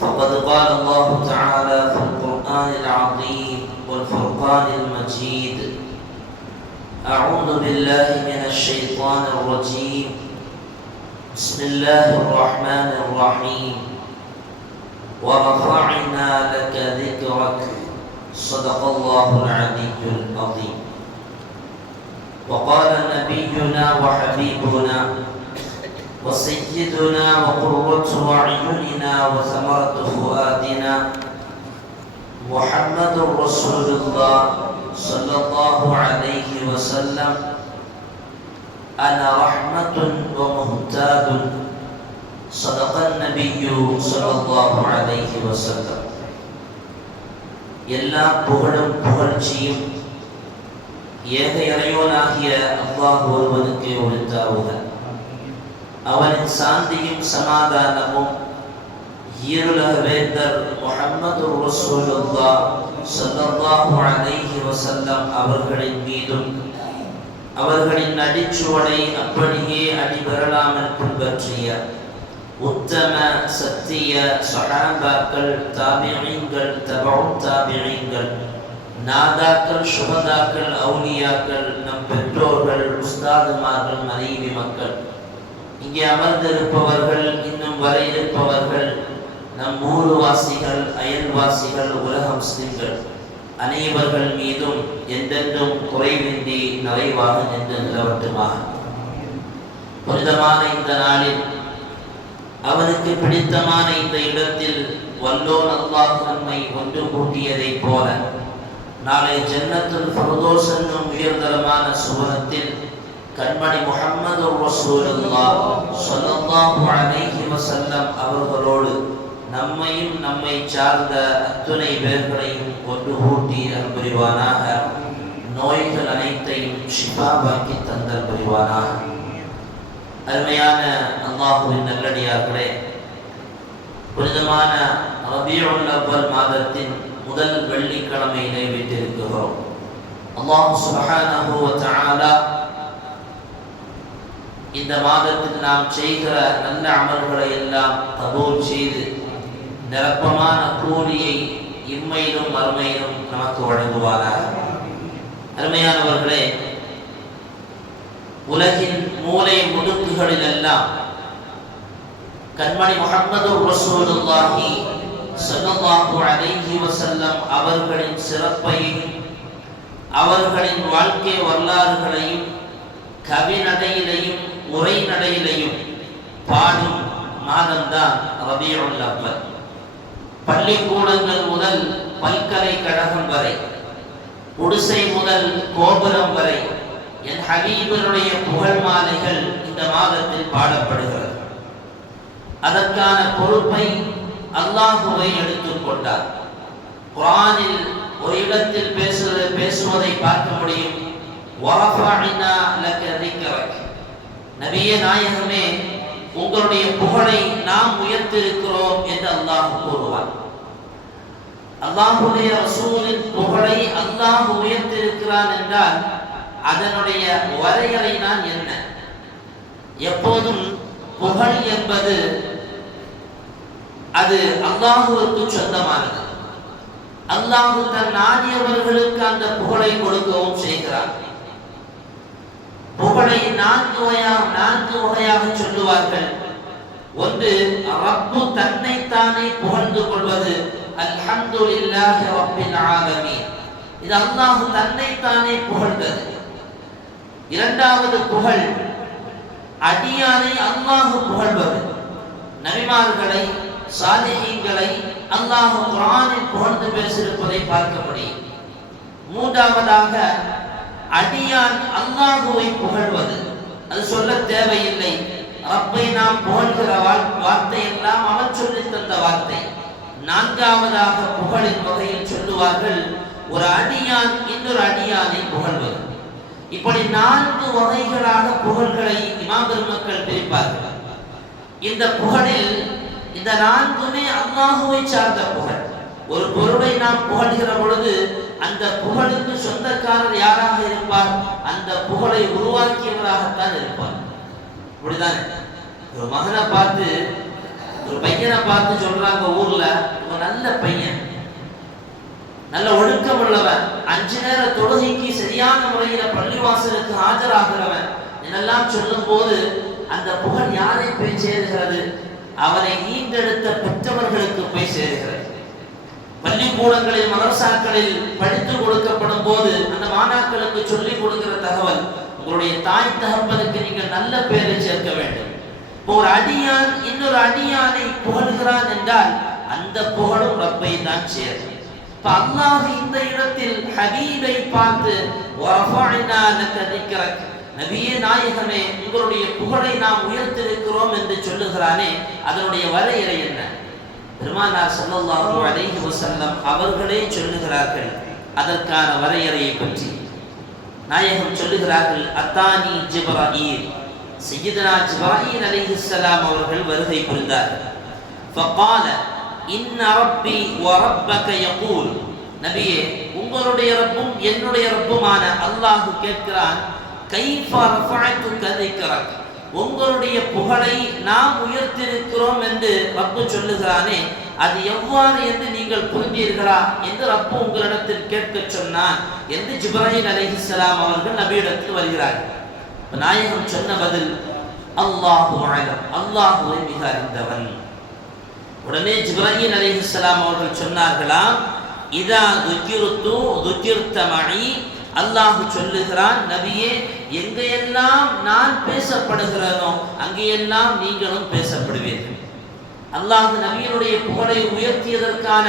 فقد قال الله تعالى في القرآن العظيم والفرقان المجيد أعوذ بالله من الشيطان الرجيم. بسم الله الرحمن الرحيم. ورفعنا لك ذكرك. صدق الله العلي العظيم. وقال نبينا وحبيبنا وسيدنا وقرة أعيننا وثمرة فؤادنا محمد رسول الله صلى الله عليه وسلم أنا رحمة ومهتاد صدق النبي صلى الله عليه وسلم எல்லா புகழும் புகழ்ச்சியும் ஏக இறைவனாகிய அல்லாஹ் ஒருவனுக்கு உரித்தாவுக அவனின் சாந்தியும் சமாதானமும் ஈருலக வேந்தர் முகமது ரசூலுல்லா சல்லல்லாஹு அலைஹி வஸல்லம் அவர்களின் மீதும் அவர்களின் அடிச்சுவடை அப்படியே அடிபெறலாமல் பின்பற்றிய உத்தம சத்திய சஹாபாக்கள் தாபியங்கள் தபம் தாபியங்கள் நாதாக்கள் சுகதாக்கள் அவுலியாக்கள் நம் பெற்றோர்கள் உஸ்தாதுமார்கள் மனைவி மக்கள் இங்கே அமர்ந்திருப்பவர்கள் இன்னும் வர இருப்பவர்கள் நம் ஊர்வாசிகள் அயல்வாசிகள் உலக முஸ்லிம்கள் அனைவர்கள் மீதும் எந்தெந்தும் குறைவின்றி நிறைவாக நின்று நிலவட்டுமாக. புனிதமான இந்த நாளில் அவனுக்கு பிடித்தமான இந்த இடத்தில் வல்லோன் அல்லாஹ் நம்மை ஒன்று கூட்டியதைப் போல நாளை ஜன்னத்தில் ஃபர்தோஸ் என்னும் உயர்தரமான சுவனத்தில் கண்மணி முகமது ரசூலுல்லாஹ் ஸல்லல்லாஹு அலைஹி வஸல்லம் அவர்களோடு நம்மையும் நம்மை சார்ந்த அத்துணை பேர்களையும் கொண்டு கூட்டி அன்புரிவானாக நோய்கள் அனைத்தையும் ஷிபாபாக்கி தந்தல் புரிவானாக. அருமையான அல்லாஹுவின் நல்லடியார்களே புனிதமான ரபியுல் அவ்வல் மாதத்தின் முதல் வெள்ளிக்கிழமையினை விட்டிருக்கிறோம். அல்லாஹ் சுப்ஹானஹு வ தஆலா இந்த மாதத்தில் நாம் செய்கிற நல்ல அமல்களை எல்லாம் கபூல் செய்து நிரப்பமான கூலியை இம்மையிலும் மறுமையிலும் நமக்கு வழங்குவாராக. அருமையானவர்களே உலகின் மூலை முடுக்குகளில் எல்லாம் கண்மணி முகமது ரசூலுல்லாஹி சல்லல்லாஹு அலைஹி வஸல்லம் அவர்களின் சிறப்பையும் அவர்களின் வாழ்க்கை வரலாறுகளையும் கவிநடையிலையும் உரைநடையிலையும் பாடும் மாதம்தான் ரபியுல் அவ்வல் பள்ளிக்கூடங்கள் முதல் பல்கலைக்கழகம் வரை குடிசை முதல் கோபுரம் வரை என் ஹபீபனுடைய புகழ் மாலைகள் இந்த மாதத்தில் பாடப்படுகிறது. அதற்கான பொறுப்பை அல்லாஹுவை எடுத்துக்கொண்டார் குரானில் ஒரு இடத்தில் பேசுவது பேசுவதை பார்க்க முடியும். வரஃபஅனா லக திக்ரக் நபியே நாயகமே உங்களுடைய புகழை நாம் உயர்த்திருக்கிறோம் என்று அல்லாஹ் கூறுவார் அல்லாஹுடைய ரசூலின் புகழை அல்லாஹ் உயர்த்திருக்கிறான் என்றால் அதனுடைய வரையறை நான் என்ன? எப்போதும் புகழ் என்பது அது அல்லாஹுவுக்கு சொந்தமானது. அல்லாஹு தன் நாடியவர்களுக்கு அந்த புகழை கொடுக்கவும் செய்கிறார் புகழை நான்கு வகையாக நான்கு வகையாக சொல்லுவார்கள். ஒன்று ரப்பு தன்னைத்தானே புகழ்ந்து கொள்வது. அல்ஹம்துலில்லாஹி ரப்பில் ஆலமீன். இது அல்லாஹ் தன்னைத்தானே புகழ்ந்தது. இரண்டாவது புகழ் அடியானை அல்லாஹ் புகழ்வது. நபிமார்களை சாலிஹீன்களை அல்லாஹ் குரானில் புகழ்ந்து பேசியிருப்பதை பார்க்க முடியும். மூன்றாவதாக அடியான் அல்லாஹுவை புகழ்வது. அது சொல்ல தேவையில்லை. ரப்பை நாம் புகழ்கிற வார்த்தை எல்லாம் அவன் சொல்லி தந்த வார்த்தை. நான்காவதாக புகழின் வகையில் சொல்லுவார்கள் ஒரு அடியான் இன்னொரு அடியானை புகழ்வது. இப்படி நான்கு வகைகளாக புகழ்களை இமாம் பெருமக்கள் பிரிப்பார்கள். இந்த புகழில் இந்த நான்குமே அல்லாஹுவை சார்ந்த புகழ். ஒரு பொருளை நாம் புகழ்கிற பொழுது அந்த புகழுக்கு சொந்தக்காரர் யாராக இருப்பார்? அந்த புகழை உருவாக்கியவராகத்தான் இருப்பார். இப்படிதானே ஒரு மகனை பார்த்து ஒரு பையனை பார்த்து சொல்றாங்க ஊர்ல இவன் நல்ல பையன் நல்ல ஒழுக்கம் உள்ளவன் அஞ்சு நேர தொழுகைக்கு சரியான முறையில பள்ளிவாசலுக்கு ஆஜராகிறவன். என்னெல்லாம் சொல்லும் போது அந்த புகழ் யாரை போய் சேருகிறது? அவனை ஈண்டெடுத்த பெற்றவர்களுக்கு போய் சேருகிறது. பள்ளிக்கூடங்களில் மதரசாக்களில் படித்து கொடுக்கப்படும் போது அந்த மாணாக்களுக்கு சொல்லிக் கொடுக்கிற தகவல் உங்களுடைய தாய் தகப்பனுக்கு நீங்கள் நல்ல பெயரை சேர்க்க வேண்டும். ஒரு அடியான் இன்னொரு அடியானை புகழ்கிறான் என்றால் அந்த புகழும் ரப்பை தான் சேரும் இப்ப அல்லாஹ் இந்த இடத்தில் ஹபீபை பார்த்து "வரஃபஅனா நபியே நாயகமே உங்களுடைய புகழை நாம் உயர்த்திருக்கிறோம் என்று சொல்லுகிறானே அதனுடைய வரையறை என்ன? பெருமானார் சல்லல்லாஹு அலைஹி வசல்லம் அவர்களே சொல்லுகிறார்கள் அதற்கான வரையறையை பற்றி. நாயகம் சொல்லுகிறார்கள் அத்தானி ஜிப்ராஹீம் சையீதனா ஜிப்ராஹீம் அலைஹிஸ்ஸலாம் அவர்கள் வருகை புரிந்தார்கள் ஃபகால இன் ரப்பி வ யகூல். நபியே உங்களுடைய ரப்பும் என்னுடைய ரப்புமான அல்லாஹ் கேட்கிறான் கைஃபா ரஃபஅது கதைக்கரக் உங்களுடைய புகழை நாம் உயர்த்திருக்கிறோம் என்று ரப்பு சொல்லுகிறானே அது எவ்வாறு என்று நீங்கள் புரிந்தீர்களா என்று ரப்பு உங்களிடத்தில் கேட்கச் சொன்னான் என்று ஜிப்ராஹிம் அலிஹிஸ்லாம் அவர்கள் நபியிடத்தில் வருகிறார்கள். நாயகம் சொன்ன பதில் அல்லாஹு அலம் அல்லாஹுவை மிக அறிந்தவன். உடனே ஜிப்ராஹிம் அலிஹிஸ்லாம் அவர்கள் சொன்னார்களாம் இதா துக்கிருத்து துக்கிருத்தமணி அல்லாஹ் சொல்லுகிறான் நபியே எங்கெல்லாம் நான் பேசப்படுகிறனோ அங்கேயெல்லாம் நீங்களும் பேசப்படுவீர்கள். அல்லாஹ் நபியினுடைய புகழை உயர்த்தியதற்கான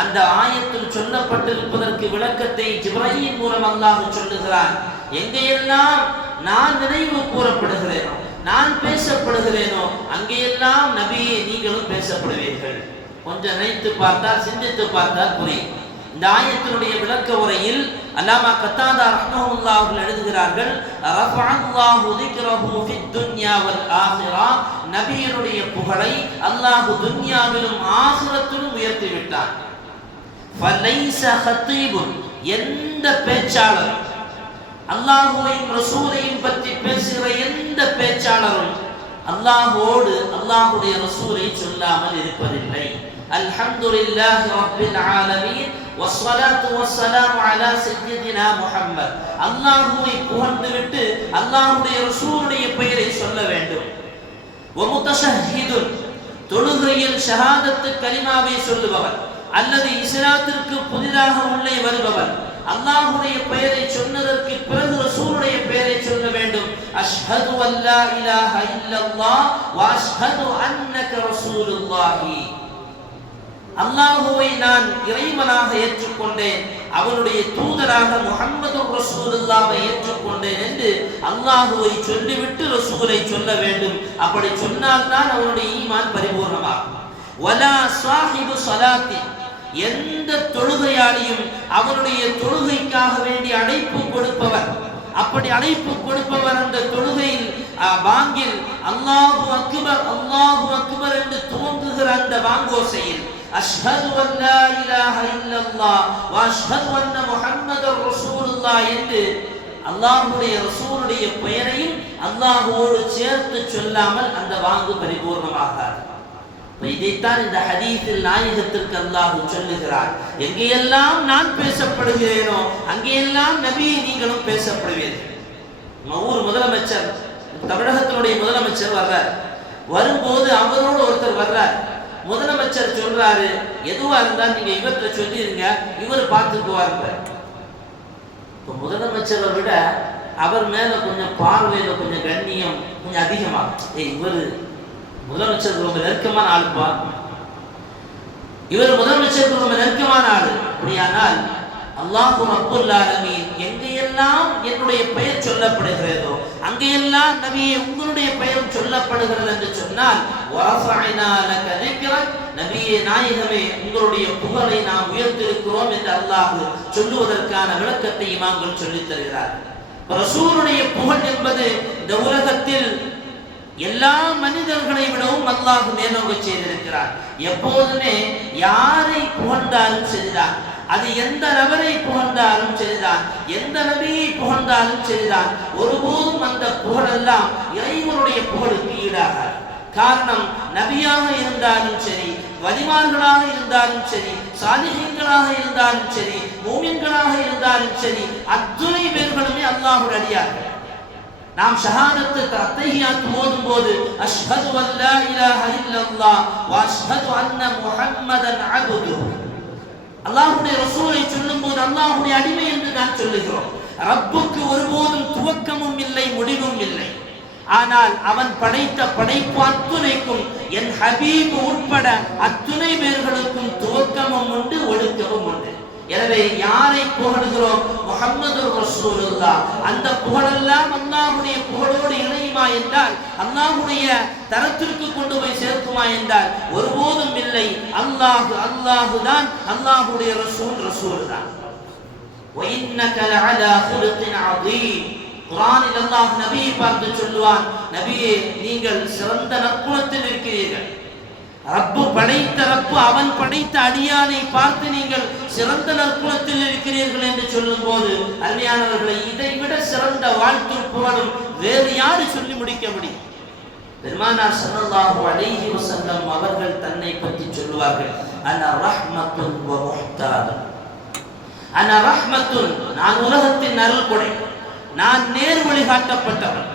அந்த ஆயத்தில் சொல்லப்பட்டிருப்பதற்கு விளக்கத்தை ஜிப்ராஹிம் மூலம் அல்லாஹ் சொல்லுகிறான் எங்கெல்லாம் நான் நினைவு கூறப்படுகிறேனோ நான் பேசப்படுகிறேனோ அங்கேயெல்லாம் நபியே நீங்களும் பேசப்படுவீர்கள். கொஞ்சம் நினைத்து பார்த்தால் சிந்தித்து பார்த்தால் புரியும். இந்த ஆயத்தினுடைய விளக்க உரையில் அல்லாமா கத்தாதா ரஹ்மஹுல்லாஹ் அவர்கள் எழுதுகிறார்கள் ரஃபஅல்லாஹு திக்ரஹு ஃபித் துன்யா வல் நபியினுடைய புகழை அல்லாஹ் துன்யாவிலும் ஆகிரத்திலும் உயர்த்தி விட்டான் ஃபலைஸ ஹத்தீபுன் எந்த பேச்சாளர் அல்லாஹுவையும் ரசூலையும் பற்றி பேசுகிற எந்த பேச்சாளரும் அல்லாஹோடு அல்லாஹுடைய ரசூலை சொல்லாமல் இருப்பதில்லை. அல்ஹம்துலில்லாஹி ரப்பில் ஆலமீன் வஸ்ஸலாத்து வஸ்ஸலாமு அலா சய்யிதினா முஹம்மத் அல்லாஹுவை புகழ்ந்து விட்டு அல்லாஹுடைய ரசூலுடைய பெயரை சொல்ல வேண்டும். வமுத்தஷஹிதுன் தொழுகையில் ஷஹாதத்து கலிமாவை சொல்லுபவர் அல்லது இஸ்லாத்திற்கு புதிதாக உள்ளே வருபவர் அல்லாஹுடைய பெயரை சொன்னதற்கு பிறகு ரசூலுடைய பெயரை சொல்ல வேண்டும். அஷ்ஹது அல்லா இலாஹ இல்லல்லாஹ் வ அஷ்ஹது அன்னக ரசூலுல்லாஹி. அல்லாஹுவை நான் இறைவனாக ஏற்றுக்கொண்டேன். அவனுடைய தூதராக முகமது ரசூலுல்லாவை ஏற்றுக்கொண்டேன் என்று அல்லாஹுவை சொல்லிவிட்டு ரசூலை சொல்ல வேண்டும். அப்படி சொன்னால்தான் அவனுடைய ஈமான் பரிபூர்ணமாகும். வலா சாஹிபு சலாத்தி. எந்த தொழுகையாளியும் அவனுடைய தொழுகைக்காக வேண்டி அழைப்பு கொடுப்பவர். அப்படி அழைப்பு கொடுப்பவர் அந்த தொழுகையில் வாங்கில் அல்லாஹு அக்பர் அல்லாஹு அக்பர் என்று துவங்குகிற அந்த வாங்கோசையில். அஷ்ஹது அன் லா இலாஹ இல்லல்லாஹ் வ அஷ்ஹது அன்ன முஹம்மதர் ரசூலுல்லாஹ் என்று அல்லாஹ்வுடைய ரசூலுடைய பெயரையும் அல்லாஹ்வோடு சேர்த்து சொல்லாமல் அந்த வாங்கு பரிபூர்ணமாகாது இதைத்தான் இந்த ஹதீஸில் நாயகத்திற்கு அல்லாஹ் சொல்லுகிறார். எங்கேயெல்லாம் நான் பேசப்படுகிறேனோ அங்கேயெல்லாம் நபி நீங்களும் பேசப்படுவீர்கள். நம்ம ஊர் முதலமைச்சர் தமிழகத்தினுடைய முதலமைச்சர் வர்றார். வரும்போது அவரோடு ஒருத்தர் வர்றார். முதலமைச்சர் சொல்றாரு. எதுவா இருந்தா நீங்க இவர்கிட்ட சொல்லிருங்க. இவர் பார்த்துக்குவாருங்க. இப்போ முதலமைச்சரை விட அவர் மேல கொஞ்சம் பார்வையில கொஞ்சம் கண்ணியம் கொஞ்சம் அதிகமா. ஏய் இவர் முதலமைச்சர் ரொம்ப நெருக்கமான ஆளுப்பா. இவர் முதலமைச்சருக்கு ரொம்ப நெருக்கமான ஆளு. அப்படியானால் அல்லாஹும் ரப்புல் ஆலமீன் எங்கெல்லாம் என்னுடைய பெயர் சொல்லப்படுகிறதோ அங்கெல்லாம் நபியே உங்களுடைய பெயர் சொல்லப்படுகிறது என்று சொன்னால் நபியே நாயகமே உங்களுடைய புகழை நாம் உயர்த்திருக்கிறோம் என்று அல்லாஹ் சொல்லுவதற்கான விளக்கத்தை இமாம்கள் சொல்லித் தருகிறார். ரசூருடைய புகழ் என்பது இந்த உலகத்தில் எல்லா மனிதர்களை விடவும் அல்லாஹ் மேலோங்க செய்திருக்கிறார். எப்போதுமே யாரை புகழ்ந்தாலும் சரிதான். அது எந்த நபரை புகழ்ந்தாலும் சரிதான். எந்த நபியை புகழ்ந்தாலும் சரிதான். ஒருபோதும் அந்த புகழெல்லாம் இறைவனுடைய புகழுக்கு ஈடாக காரணம் நபியாக இருந்தாலும் சரி வலிமார்களாக இருந்தாலும் சரி சாதிகங்களாக இருந்தாலும் சரி மூமின்களாக இருந்தாலும் சரி அத்துணை பேர்களுமே அல்லாஹுடைய அடியார்கள். நாம் ஷஹாதத்து அத்தஹியாத் ஓதும் போது அஷ்ஹது அல்லா இலாஹ இல்லல்லாஹ் வ அஷ்ஹது அன்ன முஹம்மதன் அப்துஹு அல்லாஹுடைய ரசூலை சொல்லும்போது அல்லாஹுடைய அடிமை என்று நான் சொல்லுகிறோம். ரப்புக்கு ஒருபோதும் துவக்கமும் இல்லை முடிவும் இல்லை. ஆனால் அவன் படைத்த படைப்பு அத்துணைக்கும் என் ஹபீப் உட்பட அத்துணை பேர்களுக்கும் துவக்கமும் உண்டு ஒடுக்கமும் உண்டு. எனவே யாரை புகழுகிறோம் முகமது ரசூலுல்லா அந்த புகழெல்லாம் அல்லாஹுடைய புகழோடு இணையுமா என்றால் அல்லாஹுடைய தரத்திற்கு கொண்டு போய் சேர்க்குமா என்றால் ஒருபோதும் இல்லை. அல்லாஹு அல்லாஹு தான் அல்லாஹுடைய ரசூல் ரசூல் தான் குரானில் அல்லாஹ் நபியை பார்த்து சொல்லுவான் நபியே நீங்கள் சிறந்த நற்குணத்தில் இருக்கிறீர்கள். ரப்பு படைத்த ரப்பு அவன் படைத்த அடியானை பார்த்து நீங்கள் சிறந்த நற்குலத்தில் இருக்கிறீர்கள் என்று சொல்லும் போது அருமையானவர்களை இதை விட சிறந்த வாழ்த்து புகழும் வேறு யாரு சொல்லி முடிக்க முடியும். பெருமானார் ஸல்லல்லாஹு அலைஹி வஸல்லம் அவர்கள் தன்னை பற்றி சொல்லுவார்கள் அன ரஹ்மத்துன் வ முஹ்தாதுன். அன ரஹ்மத்துன் நான் உலகத்தின் அருள் கொடை நான் நேர் வழிகாட்டப்பட்டவன்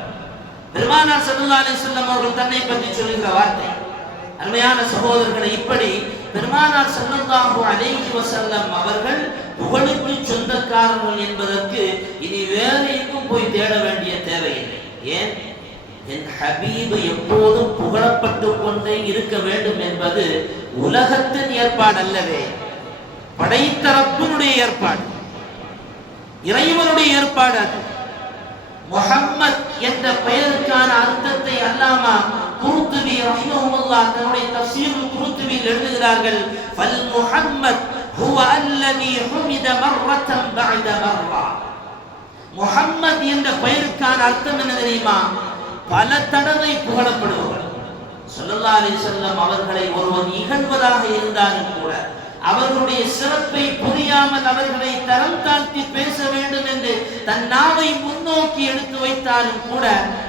பெருமானார் ஸல்லல்லாஹு அலைஹி வஸல்லம் அவர்கள் தன்னை பற்றி சொல்லுகிற வார்த்தை அருமையான சகோதரர்களை இப்படி பெருமானார் ஸல்லல்லாஹு அலைஹி வசல்லம் அவர்கள் புகழுக்கு சொந்தக்காரர்கள் என்பதற்கு இனி வேறு எங்கும் போய் தேட வேண்டிய தேவையில்லை. ஏன்? என் ஹபீபு எப்போதும் புகழப்பட்டு கொண்டே இருக்க வேண்டும் என்பது உலகத்தின் ஏற்பாடு அல்லவே படைத்தரப்பினுடைய ஏற்பாடு. இறைவனுடைய ஏற்பாடு அது. முகம்மத் என்ற பெயருக்கான அர்த்தத்தை அல்லாமா குருத்துவி ரஹிமஹுல்லாஹ் தன்னுடைய தஃசீருல் குருத்துபியில் எழுதுகிறார்கள் ஃபல் முஹம்மத் ஹுவ அல்லதி ஹுமித மர்ரத்தன் பஅத மர்ரா. முஹம்மத் என்ற பெயருக்கான அர்த்தம் என்ன தெரியுமா? பல தடவை புகழப்படுவார் ஸல்லல்லாஹு அலைஹி வஸல்லம் அவர்களை ஒருவன் இகழ்வதாக இருந்தாலும் கூட அவர்களுடைய சிறப்பை புரியாமல் அவர்களை தரம் தாழ்த்தி பேச வேண்டும் என்று தன் நாவை முன்னோக்கி எடுத்து வைத்தாலும் கூட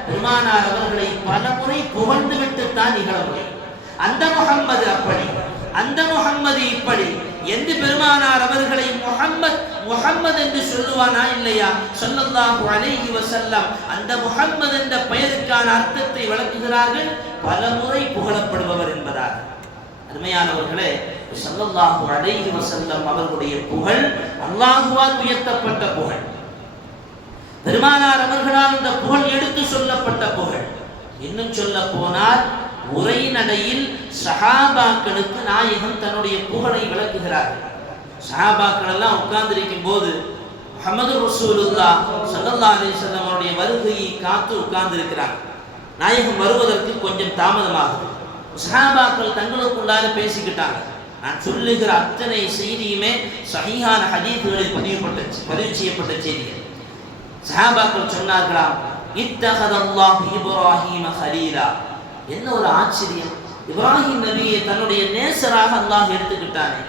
பெருமானார் அவர்களை பல முறை புகழ்ந்து விட்டுத்தான் தான் அந்த முகம்மது அப்படி. அந்த முகம்மது இப்படி. என்று பெருமானார் அவர்களை முகம்மத் முகம்மது என்று சொல்லுவானா இல்லையா? சொல்லல்லாஹு அலைஹி வஸல்லம். அந்த முகம்மது என்ற பெயருக்கான அர்த்தத்தை விளக்குகிறார்கள். பல முறை புகழப்படுபவர் என்பதாக அருமையானவர்களே சல்லல்லாஹு அலைஹி வஸல்லம் அவர்களுடைய புகழ் அல்லாஹுவால் உயர்த்தப்பட்ட புகழ். பெருமானார் அவர்களால் இந்த புகழ் எடுத்து சொல்லப்பட்ட புகழ். இன்னும் சொல்ல போனால் உரைநடையில் சஹாபாக்களுக்கு நாயகம் தன்னுடைய புகழை விளக்குகிறார். சஹாபாக்கள் எல்லாம் உட்கார்ந்திருக்கும் போது முஹம்மது ரசூலுல்லா சல்லல்லா அலைஹி அவருடைய வருகையை காத்து உட்கார்ந்திருக்கிறார். நாயகம் வருவதற்கு கொஞ்சம் தாமதமாகுது. சஹாபாக்கள் தங்களுக்குள்ளார பேசிக்கிட்டாங்க. நான் சொல்லுகிற அத்தனை செய்தியுமே சகிஹான ஹதீஸ்களில் பதிவுப்பட்ட பதிவு செய்யப்பட்ட செய்திகள். சஹாபாக்கள் சொன்னார்களாம் இத்தகதல்லாஹ் இப்ராஹிம ஹலீலா. என்ன ஒரு ஆச்சரியம். இப்ராஹிம் நபியை தன்னுடைய நேசராக அல்லாஹ் எடுத்துக்கிட்டானே.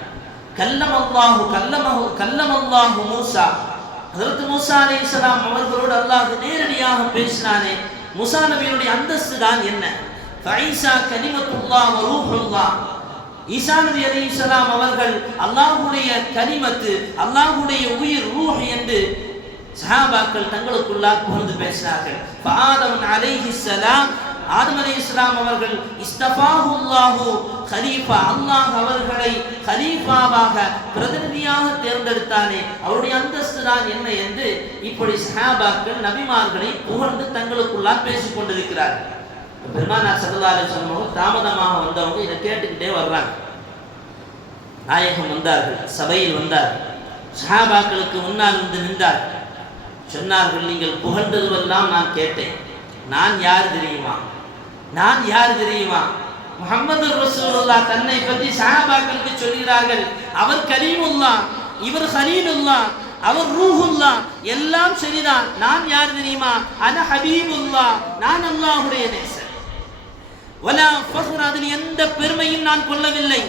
கல்லம் அல்லாஹு கல்லமஹு கல்லம் அல்லாஹு மூசா. அதற்கு மூசா அலைஹிஸ்ஸலாம் அவர்களோடு அல்லாஹ் நேரடியாக பேசினானே. முசா நபியினுடைய அந்தஸ்து தான் என்ன? ஃபைசா கலிமத்துல்லாஹ் வ ஈசா நபி இஸ்லாம் அவர்கள் அல்லாஹுடைய கனிமத்து அல்லாஹுடைய உயிர் ரூஹ் என்று சஹாபாக்கள் தங்களுக்குள்ளாக புகழ்ந்து பேசினார்கள். ஆதம் அலைஹிஸ்ஸலாம் ஆதம் அலி இஸ்லாம் அவர்கள் இஸ்தபாஹுல்லாஹு ஹலீஃபா அல்லாஹ் அவர்களை ஹலீஃபாவாக பிரதிநிதியாக தேர்ந்தெடுத்தானே அவருடைய அந்தஸ்து தான் என்ன என்று இப்படி சஹாபாக்கள் நபிமார்களை புகழ்ந்து தங்களுக்குள்ளாக பேசிக் கொண்டிருக்கிறார்கள் பெருமானார் சல்லா அலி சொன்னவங்க தாமதமாக வந்தவங்க இதை கேட்டுக்கிட்டே வர்றாங்க. நாயகம் வந்தார்கள் சபையில் வந்தார்கள் சஹாபாக்களுக்கு முன்னால் வந்து நின்றார். சொன்னார்கள் நீங்கள் புகழ்ந்ததுவெல்லாம் நான் கேட்டேன். நான் யார் தெரியுமா? நான் யார் தெரியுமா? முகமது ரசூலுல்லா தன்னை பற்றி சஹாபாக்களுக்கு சொல்கிறார்கள் அவர் கலீமுல்லா இவர் ஹலீலுல்லா அவர் ரூஹுல்லா எல்லாம் சரிதான். நான் யார் தெரியுமா? அன ஹபீபுல்லா நான் அல்லாஹுடைய நேசன். வலா ஃபஹ்ர் அதில் எந்த பெருமையும் நான் கொள்ளவில்லை.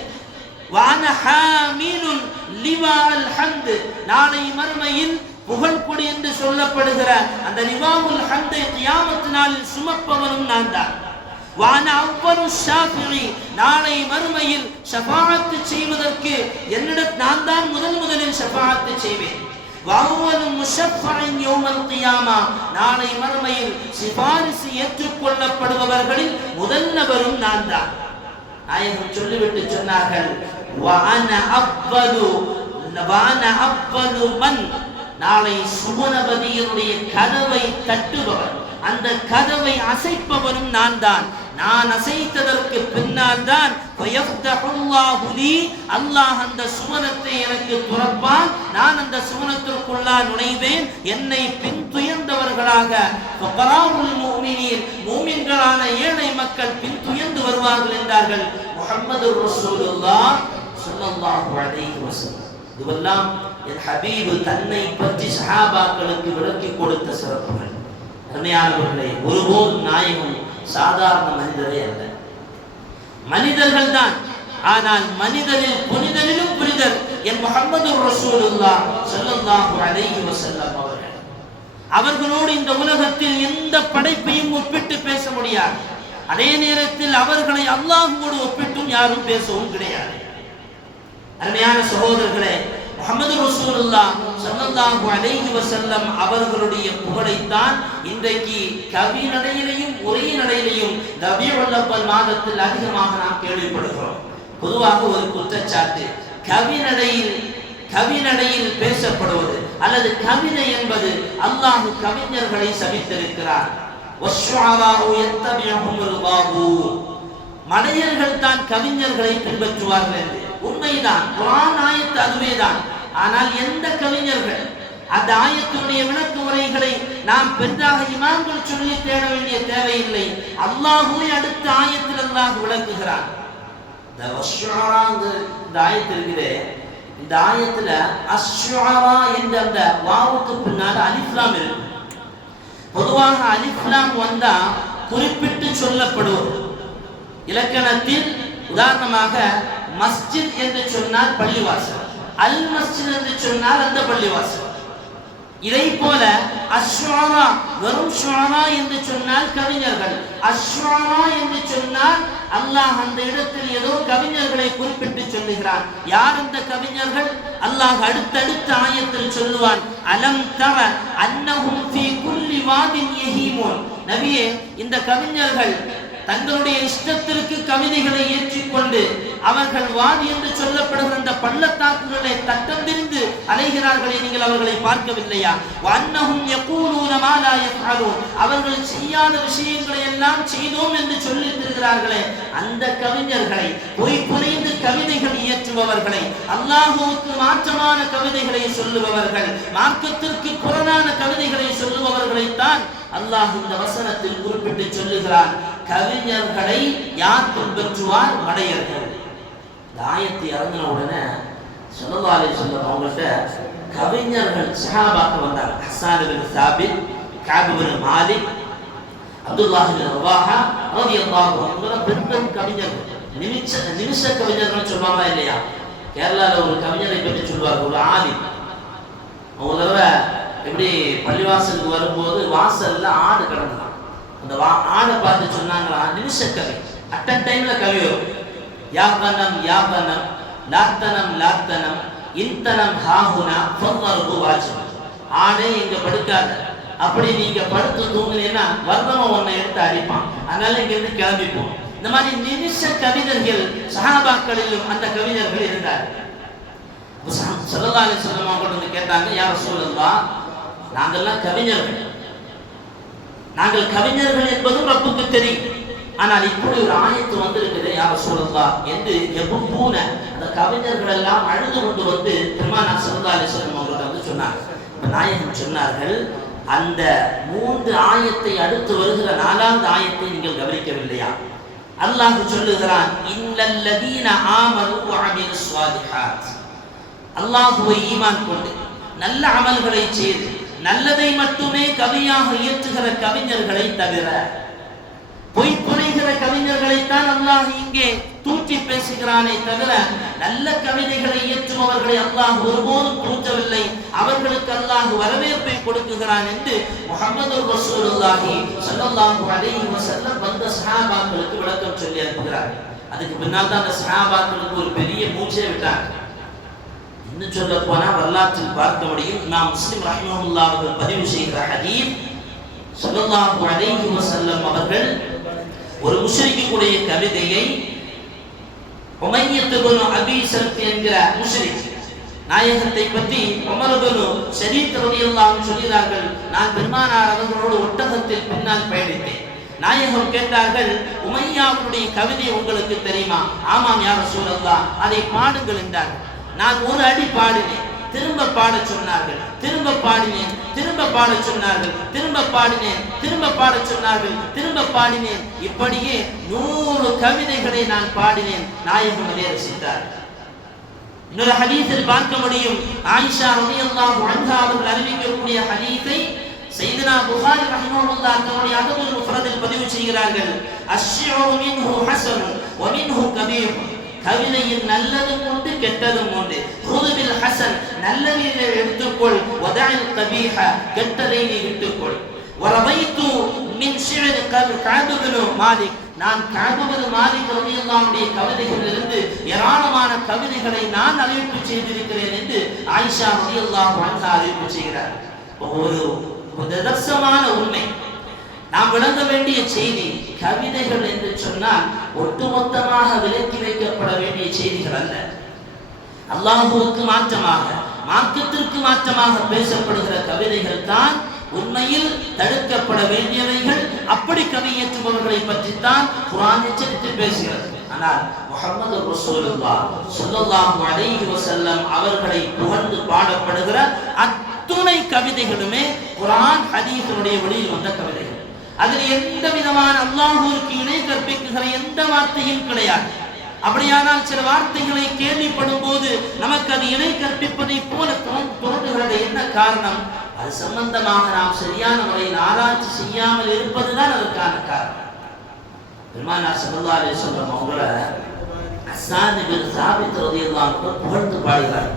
வான ஹாமீனுன் லிவால் ஹந்து நாளை மறுமையில் புகழ்கொடி என்று சொல்லப்படுகிற அந்த லிவாவுல் ஹந்தை கியாமத்து நாளில் சுமப்பவனும் நான் தான். வான அவ்வரு ஷாஃபிஇ நாளை மறுமையில் ஷபாத்து செய்வதற்கு என்னிடம் நான் தான் முதல் முதலில் ஷஃபாஅத்து செய்வேன். நாளை மறுமையில் சிபாரிசு ஏற்றுக்கொள்ளப்படுபவர்களில் முதல் நபரும் நான் தான். நாயகம் சொல்லிவிட்டு சொன்னார்கள் நாளை சுகுணபதியினுடைய கதவை தட்டுபவர் அந்த கதவை அசைப்பவரும் நான் தான். நான் அசைத்ததற்கு பின்னால் தான் அல்லாஹ் அந்த சுவனத்தை எனக்கு துறப்பான். நான் அந்த சுமனத்திற்குள்ளால் நுழைவேன். என்னை பின் துயர்ந்தவர்களாக மூமின்களான ஏழை மக்கள் பின் துயர்ந்து வருவார்கள் என்றார்கள். முகமது ரசூலுல்லாஹ் ஸல்லல்லாஹு அலைஹி வஸல்லம். இதுவெல்லாம் என் ஹபீபு தன்னை பற்றி சஹாபாக்களுக்கு விளக்கி கொடுத்த சிறப்புகள். அருமையானவர்களே ஒருபோதும் நாயகம் சாதாரண மனிதரே அல்ல. மனிதர்கள் தான் ஆனால் மனிதரில் புனிதனிலும் புனிதர் என் முகமது ரசூலுல்லா ஸல்லல்லாஹு அலைஹி வஸல்லம் அவர்கள். அவர்களோடு இந்த உலகத்தில் எந்த படைப்பையும் ஒப்பிட்டு பேச முடியாது. அதே நேரத்தில் அவர்களை அல்லாஹுவோடு ஒப்பிட்டும் யாரும் பேசவும் கிடையாது. அருமையான சகோதரர்களே முகமது ரசூலுல்லா சல்லல்லாஹு அலைஹி வஸல்லம் அவர்களுடைய புகழைத்தான் இன்றைக்கு கவி நடையிலையும் உரை நடையிலையும் ரபியுல் மாதத்தில் அதிகமாக நாம் கேள்விப்படுகிறோம். பொதுவாக ஒரு குற்றச்சாட்டு கவி நடையில் கவி நடையில் பேசப்படுவது அல்லது கவிதை என்பது அல்லாஹ் கவிஞர்களை சபித்திருக்கிறார். வஷ்ஷுஅராஉ மடையர்கள் தான் கவிஞர்களை பின்பற்றுவார்கள் என்று. உண்மைதான் குரான் ஆயத்து அதுவேதான். ஆனால் எந்த கவிஞர்கள் அந்த ஆயத்தினுடைய விளக்க உரைகளை நாம் பெரிதாக இமாம்கள் சொல்லி தேட வேண்டிய தேவையில்லை. அல்லாஹுவை அடுத்த ஆயத்தில் அல்லாஹ் விளக்குகிறான். இந்த வஷ்ஷுஅராங்கிற இந்த ஆயத்து இருக்குதே. இந்த ஆயத்துல அஸ்வாரா என்ற அந்த வாவுக்கு பின்னால் அலிஃப்லாம் இருக்கு. பொதுவாக அலிஃப்லாம் வந்தா குறிப்பிட்டு சொல்லப்படுவது இலக்கணத்தில் உதாரணமாக மஸ்ஜித் என்று சொன்னால் பள்ளிவாசல். அல் மஸ்ஜித் என்று சொன்னால் அந்த பள்ளிவாசல். இதை போல அஸ்வானா வெறும் ஸ்வானா என்று சொன்னால் கவிஞர்கள். அஸ்வானா என்று சொன்னால் அல்லாஹ் அந்த இடத்தில் ஏதோ கவிஞர்களை குறிப்பிட்டு சொல்லுகிறான். யார் அந்த கவிஞர்கள்? அல்லாஹ் அடுத்தடுத்த ஆயத்தில் சொல்லுவான். அலம் தர அன்னஹும் ஃபீ குல்லி வாதின் யஹீமூன். நபியே இந்த கவிஞர்கள் தங்களுடைய இஷ்டத்திற்கு கவிதைகளை ஏற்றிக்கொண்டு அவர்கள் வாதி என்று சொல்லப்படுகிற அந்த பள்ளத்தாக்குகளை தட்டம் திரிந்து அலைகிறார்களே நீங்கள் அவர்களை பார்க்கவில்லையா? வண்ணகும் யகூலூன மா லா அவர்கள் செய்யாத விஷயங்களை எல்லாம் செய்தோம் என்று சொல்லி இருக்கிறார்களே அந்த கவிஞர்களை பொய் புனைந்து கவிதைகள் இயற்றுபவர்களை அல்லாஹுவுக்கு மாற்றமான கவிதைகளை சொல்லுபவர்கள் மார்க்கத்திற்கு புறனான கவிதைகளை சொல்லுபவர்களைத்தான் அல்லாஹ் இந்த வசனத்தில் குறிப்பிட்டு சொல்லுகிறான். கவிஞர்களை யார் பின்பற்றுவார்? மடையர்கள். இந்த இறங்கின உடனே சொல்லலாலே சொல்ல அவங்கள்ட்ட கவிஞர்கள் சஹாபாக்க வந்தாங்க. ஹசான் பின் சாபித் காபு பின் மாலிக் அப்துல்லாஹின் ரவாஹா ரலியல்லாஹு அன்ஹு பெரும் பெண் கவிஞர்கள். நிமிஷ நிமிஷ கவிஞர்கள் சொல்லுவாங்களா இல்லையா? கேரளாவில் ஒரு கவிஞரை பற்றி சொல்லுவார் ஒரு ஆலி அவங்க தடவை எப்படி பள்ளிவாசலுக்கு வரும்போது வாசல்ல ஆடு கிடந்தான் அந்த வா ஆடை பார்த்து சொன்னாங்களா நிமிஷ கவி அட்டன் டைம்ல கவி வரும். யாபனம் யாபனம் லாத்தனம் லாத்தனம் இன்தனம் ஹாஹுனா பொன்னருகு வாச்சம் ஆடே இங்க படுக்காத. அப்படி நீங்க படுத்து தூங்குனீங்கன்னா வர்ணம ஒன்னை எடுத்து அடிப்பான். அதனால இங்க இருந்து கிளம்பிப்போம். இந்த மாதிரி நிமிஷ கவிதர்கள் சஹாபாக்களிலும் அந்த கவிஞர்கள் இருந்தார். சல்லா அலி கொண்டு வந்து கேட்டாங்க யார் சொல்லலா நாங்கள்லாம் கவிஞர்கள். நாங்கள் கவிஞர்கள் என்பதும் ரப்புக்கு தெரியும். ஆனால் இப்படி ஒரு ஆயத்து வந்திருக்குது யார் சொல்லலா என்று எப்பவும் பூன அந்த கவிஞர்கள் எல்லாம் அழுது கொண்டு வந்து பெருமானா சல்லா அலி சொல்லம் வந்து சொன்னாங்க நாயகன் சொன்னார்கள் அந்த மூன்று ஆயத்தை அடுத்து வருகிற நாலாவது ஆயத்தை நீங்கள் கவனிக்கவில்லையா? அல்லாஹ் சொல்லுகிறான் இன்னல்லதீன ஆமனு வஅமிலு ஸ்வாலிஹாத் அல்லாஹுவை ஈமான் கொண்டு நல்ல அமல்களை செய்து நல்லதை மட்டுமே கவியாக இயற்றுகிற கவிஞர்களை தவிர பொய் புரிகிற கவிஞர்களைத்தான் அல்லாஹ் இங்கே தூற்றி பேசுகிறானே தவிர நல்ல கவிதைகளை இயற்றுபவர்களை அல்லாஹ் ஒருபோதும் தூற்றவில்லை அவர்களுக்கு அல்லாஹ் வரவேற்பை கொடுக்குகிறான் என்று முகமது ரசூலுல்லாஹி ஸல்லல்லாஹு அலைஹி வஸல்லம் வந்த சஹாபாக்களுக்கு விளக்கம் சொல்லி அனுப்புகிறார். அதுக்கு பின்னால் தான் அந்த சஹாபாக்களுக்கு ஒரு பெரிய மூச்சை விட்டாங்க. இன்னும் சொல்ல போனா வரலாற்றில் பார்க்க முடியும். நாம் முஸ்லிம் ரஹ்மஹுல்லா அவர்கள் பதிவு செய்கிற ஹதீப் ஸல்லல்லாஹு அலைஹி வஸல்லம் அவர்கள் ஒரு முஷ்ரிக்குடைய கவிதையை உமையத்து பின் அபி என்கிற முஷ்ரிக் நாயகத்தை பற்றி உமர் பின் ஷரீத் சொல்கிறார்கள். நான் பெருமானார் அவர்களோடு ஒட்டகத்தில் பின்னால் பயணித்தேன். நாயகம் கேட்டார்கள் உமையாவுடைய கவிதை உங்களுக்கு தெரியுமா? ஆமாம் யார் சூழல்லா அதை பாடுங்கள் என்றார் நான் ஒரு அடி பாடினேன். திரும்ப பாட சொன்னார்கள். திரும்ப பாடினேன். திரும்ப பாட சொன்னார்கள். திரும்ப பாடினேன். திரும்ப பாட சொன்னார்கள். திரும்ப பாடினேன். இப்படியே நூறு கவிதைகளை நான் பாடினேன். நாயகம் அதை ரசித்தார் இன்னொரு ஹதீஸில் பார்க்க முடியும். ஆயிஷா ரலியல்லாஹு அன்ஹா அவர்கள் அறிவிக்கக்கூடிய ஹதீஸை சையதுனா புகாரி ரஹ்மஹுல்லாஹ் தன்னுடைய அதபுல் முஃபரதில் பதிவு செய்கிறார்கள். அஷ்ஷுரு மின்ஹு ஹஸன் வ மின்ஹு கபீர். கவிதையில் நல்லதும் உண்டு கெட்டதும் உண்டு. ஹுதுபில் ஹசன் நல்லதை எடுத்துக்கொள். வதாயில் கபீஹ கெட்டதை நீ விட்டுக்கொள். வரவைத்து மின் ஷிஅர் கஅப் பின் மாலிக். நான் கஅப் மாலிக் ரவியல்லாவுடைய கவிதைகளிலிருந்து ஏராளமான கவிதைகளை நான் அறிவிப்பு செய்திருக்கிறேன் என்று ஆயிஷா ரவியல்லா அன்ஹா அறிவிப்பு செய்கிறார். ஒரு நிதர்சனமான உண்மை. நாம் விளங்க வேண்டிய செய்தி கவிதைகள் என்று சொன்னால் ஒட்டுமொத்தமாக விலக்கி வைக்கப்பட வேண்டிய செய்திகள் அல்ல. அல்லாஹுவுக்கு மாற்றமாக மார்க்கத்திற்கு மாற்றமாக பேசப்படுகிற கவிதைகள் தான் உண்மையில் தடுக்கப்பட வேண்டியவைகள். அப்படி கவி ஏற்றுபவர்களை பற்றித்தான் குரான் எச்சரித்து பேசுகிறது. ஆனால் முகமது ரசூலுல்லா ஸல்லல்லாஹு அலைஹி வஸல்லம் அவர்களை புகழ்ந்து பாடப்படுகிற அத்துணை கவிதைகளுமே குரான் ஹதீஸினுடைய வெளியில் வந்த கவிதைகள். அதில் எந்த விதமான அல்லாஹூருக்கு இணை கற்பிக்கிற எந்த வார்த்தையும் கிடையாது. அப்படியானால் சில வார்த்தைகளை கேள்விப்படும் போது நமக்கு அது இணை கற்பிப்பதை போல தோன்றுகிறது. என்ன காரணம்? அது சம்பந்தமாக நாம் சரியான முறையில் ஆராய்ச்சி செய்யாமல் இருப்பதுதான் அதற்கான காரணம். பெருமானார் ஸல்லல்லாஹு அலைஹி அவங்கள அஸ்ஸான் இப்னு சாபித் ரலியல்லாஹு புகழ்ந்து பாடுகிறார்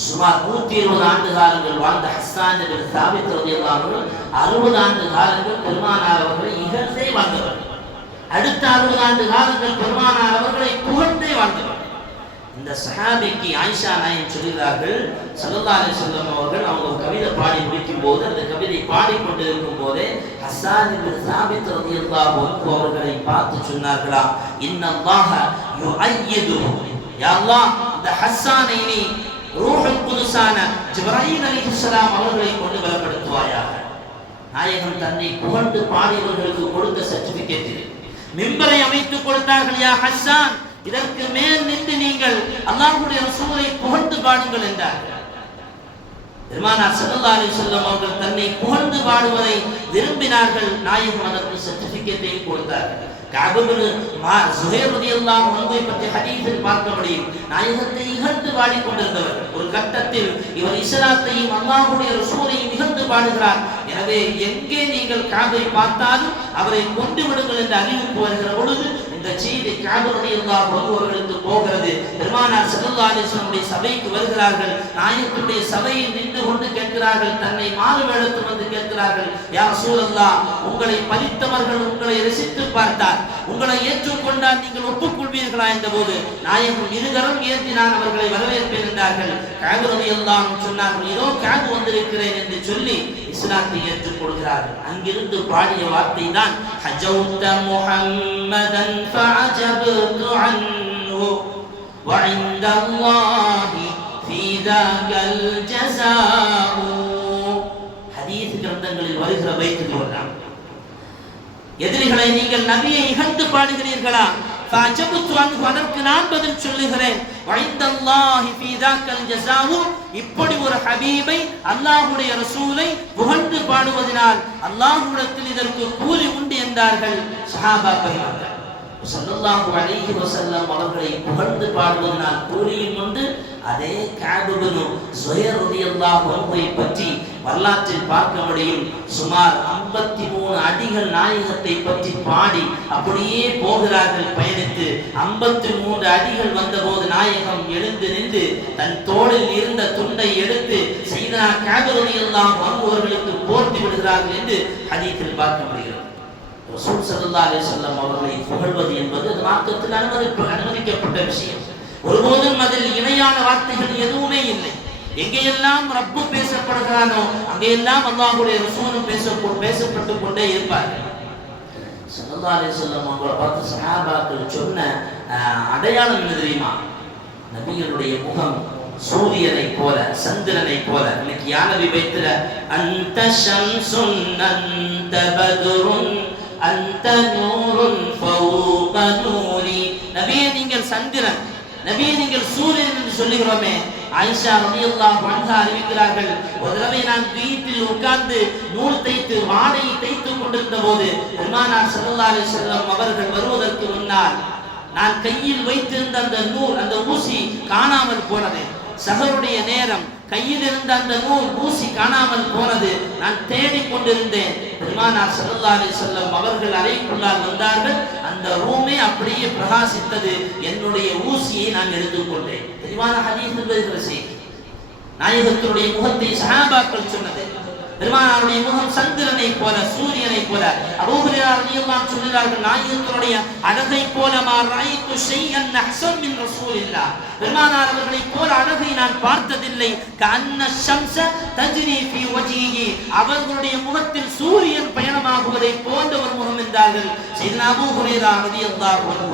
சுமார் நூத்தி இருபது ஆண்டு காலங்கள் வாழ்ந்த ஹஸ்தான் இப்னு சாபித் அறுபது ஆண்டு காலங்கள் பெருமானார் அவர்களை இகழ்ந்தே வாழ்ந்தவர். அடுத்த அறுபது ஆண்டு காலங்கள் பெருமானார் அவர்களை புகழ்ந்தே வாழ்ந்தவர். இந்த சஹாபிக்கு ஆயிஷா நாயன் சொல்கிறார்கள் சல்லல்லாஹு அலைஹி வஸல்லம் அவர்கள் அவங்க ஒரு கவிதை பாடி முடிக்கும் போது அந்த கவிதை பாடிக்கொண்டிருக்கும் போதே ஹஸ்ஸான் சாபித் அவர்களை பார்த்து சொன்னார்களா இன்னல்லாஹ யுஅய்யிது யா அல்லாஹ் இந்த ஹஸ்ஸானை நீ ரூஹுல் புதுசான ஜிப்ராஹிம் அலி இஸ்லாம் அவர்களை கொண்டு பலப்படுத்துவாயாக. நாயகம் தன்னை புகழ்ந்து பாடியவர்களுக்கு கொடுத்த சர்டிபிகேட் மிம்பரை அமைத்து கொடுத்தார்கள் யா ஹஸ்ஸான். இதற்கு மேல் நின்று நீங்கள் அல்லாஹ்வுடைய ரசூலை புகழ்ந்து பாடுங்கள் என்றார்கள் பெருமானார் சல்லா அலி சொல்லம் அவர்கள் தன்னை புகழ்ந்து பாடுவதை விரும்பினார்கள். நாயகம் அதற்கு சர்டிபிகேட்டையும் கொடுத்தார்கள். கஅபுபின் மா சுஹைர் ரலியல்லாஹு அன்ஹு பற்றி ஹதீஸில் பார்க்க முடியும் நாயகத்தை இகழ்ந்து பாடிக்கொண்டிருந்தவர் ஒரு கட்டத்தில் இவர் இஸ்லாத்தையும் அல்லாஹ்வுடைய ரசூலையும் இகழ்ந்து பாடுகிறார் எனவே எங்கே நீங்கள் காபை பார்த்தாலும் அவரை கொண்டு விடுங்கள் என்று அறிவிப்பு வருகிற பொழுது இந்த செய்தி காபருடைய அவர்களுக்கு போகிறது. பெருமானார் ஸல்லல்லாஹு சபைக்கு வருகிறார்கள். நாயகத்துடைய சபையில் நின்று கொண்டு கேட்கிறார்கள். தன்னை மாறு வேடத்து வந்து கேட்கிறார்கள். யா சூழல்லா உங்களை பதித்தவர்கள் உங்களை ரசித்து பார்த்தார். உங்களை ஏற்றுக்கொண்டால் நீங்கள் ஒப்புக்கொள்வீர்களா என்ற போது நாயகம் இருகரம் ஏற்றி நான் அவர்களை வரவேற்பேன் என்றார்கள். காபு ரலியல்லாஹு சொன்னார்கள் இதோ காபு வந்திருக்கிறேன் என்று சொல்லி இஸ்லாத்தை ஏற்றுக் கொள்கிறார்கள் அங்கிருந்து பாடிய வார்த்தை தான் ஹஜௌத முஹம்மதன் ஃபஅஜபது அன்ஹு وعند الله في ذاك الجزاء ஹதீஸ் கிரந்தங்களில் வருகிற வைத்துகள் தான் எதிரிகளை நீங்கள் நபியை இகழ்ந்து பாடுகிறீர்களா فأجبت عنه அதற்கு நான் பதில் சொல்லுகிறேன் இப்படி ஒரு ஹபீபை அல்லாஹுடைய ரசூலை புகழ்ந்து பாடுவதனால் அல்லாஹுடத்தில் இதற்கு கூலி உண்டு என்றார்கள் சஹாபாக்கள். சல்லாஹு அலைஹி வசல்லம் அவர்களை புகழ்ந்து பாடுவதனால் கூலியும் உண்டு. அதே கேபுபனு சுயர் ரதியல்லாஹு பற்றி வரலாற்றில் பார்க்க முடியும். சுமார் 53 அடிகள் நாயகத்தை பற்றி பாடி அப்படியே போகிறார்கள் பயணித்து. 53 அடிகள் வந்தபோது நாயகம் எழுந்து நின்று தன் தோளில் இருந்த துண்டை எடுத்து சீனா காபு ரலியல்லாஹு போர்த்தி விடுகிறார்கள் என்று ஹதீஸில் பார்க்க முடிகிறது. ரசூல் ஸல்லல்லாஹு அவர்களை புகழ்வது என்பது அது மார்க்கத்தில் அனுமதி அனுமதிக்கப்பட்ட விஷயம். ஒருபோதும் அதில் இணையான வார்த்தைகள் எதுவுமே இல்லை. எங்கெல்லாம் ரப்பு பேசப்படுகிறானோ அங்கெல்லாம் அல்லாஹுடைய ரசூலும் பேச பேசப்பட்டு கொண்டே இருப்பார்கள் ஸல்லல்லாஹு அலைஹி வஸல்லம் அவங்களை பார்த்து சஹாபாக்கள் சொன்ன அடையாளம் என்ன தெரியுமா? நபிகளுடைய முகம் சூரியனை போல சந்திரனை போல. இன்னைக்கு யான வைத்துல அந்த ஷம்சுன் அந்த பதுருன் அந்த நூறுன் ஃபௌக நூரி நபியே நீங்கள் சந்திரன். நபியே நீங்கள் சூரியன் என்று சொல்லுகிறோமே. ஆயிஷா ரலியல்லாஹு அன்ஹா அறிவிக்கிறார்கள். ஒரு தடவை நான் வீட்டில் உட்கார்ந்து நூல் தைத்து வாடையை தைத்துக் கொண்டிருந்த போது பெருமானார் ஸல்லல்லாஹு அலைஹி வஸல்லம் அவர்கள் வருவதற்கு முன்னால் நான் கையில் வைத்திருந்த அந்த நூல் அந்த ஊசி காணாமல் போனது. சகருடைய நேரம் கையில் இருந்த அந்த நூல் ஊசி காணாமல் போனது. நான் தேடிக் கொண்டிருந்தேன். பெருமானார் சல்லா அலி வஸல்லம் அவர்கள் அறைக்குள்ளால் வந்தார்கள். அந்த ரூமே அப்படியே பிரகாசித்தது. என்னுடைய ஊசியை நான் எடுத்துக்கொண்டேன் தெளிவான ஹதீஸ் வருகிற செய்தி நாயகத்தினுடைய முகத்தை சஹாபாக்கள் சொன்னது. பெருமானாருடைய முகம் சந்திரனை போல சூரியனை போல அபூஹுரைரா ரலியல்லாஹு சொல்கிறார்கள் நாயகத்தினுடைய அழகை போல மாறாய்த்து செய்யன் ஷைஅன் மின் ரசூல் இல்லா பெருமானார் அவர்களை போல அழகை நான் பார்த்ததில்லை. கண்ண சம்ச தஜினி பி வஜ்ஹிஹி. அவர்களுடைய முகத்தில் சூரியன் பயணமாகுவதை போன்ற ஒரு முகம் என்றார்கள். சையதுனா அபூஹுரைரா ரலியல்லாஹு அன்ஹு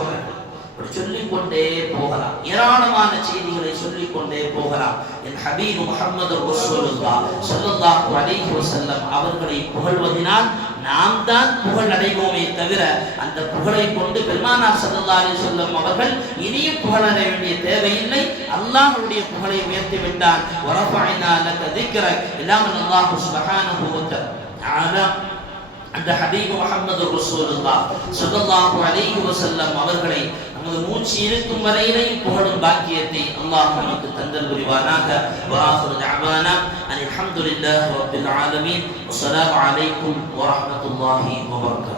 சொல்லிக்கொண்டே போகலாம். ஏராளமான செய்திகளை சொல்லிக்கொண்டே போகலாம். என் ஹபீப் முகமது ரசூலுல்லா ஸல்லல்லாஹு அலைஹி வஸல்லம் அவர்களை புகழ்வதினால் நாம் தான் புகழ் அடைவோமே தவிர அந்த புகழை கொண்டு பெருமானார் ஸல்லல்லாஹு அலைஹி வஸல்லம் அவர்கள் இனியும் புகழ் அடைய வேண்டிய தேவையில்லை. அல்லாஹ்வுடைய புகழை உயர்த்தி விட்டான் வரஃபஅனா லக எல்லாம் இல்லாமல் அல்லாஹ் சுப்ஹானஹு வ தஆலா அந்த ஹபீப் முகமது ரசூலுல்லா ஸல்லல்லாஹு அலைஹி வஸல்லம் அவர்களை நமது மூச்சு இருக்கும் வரையிலையும் புகழும் பாக்கியத்தை அல்லாஹ் நமக்கு தந்தல் புரிவானாக. அலமதுல்லாஹ் தஅவானா ஆலமீன். வஸ்ஸலாமு அலைக்கும் வரமத்துல்லாஹி வபர்கா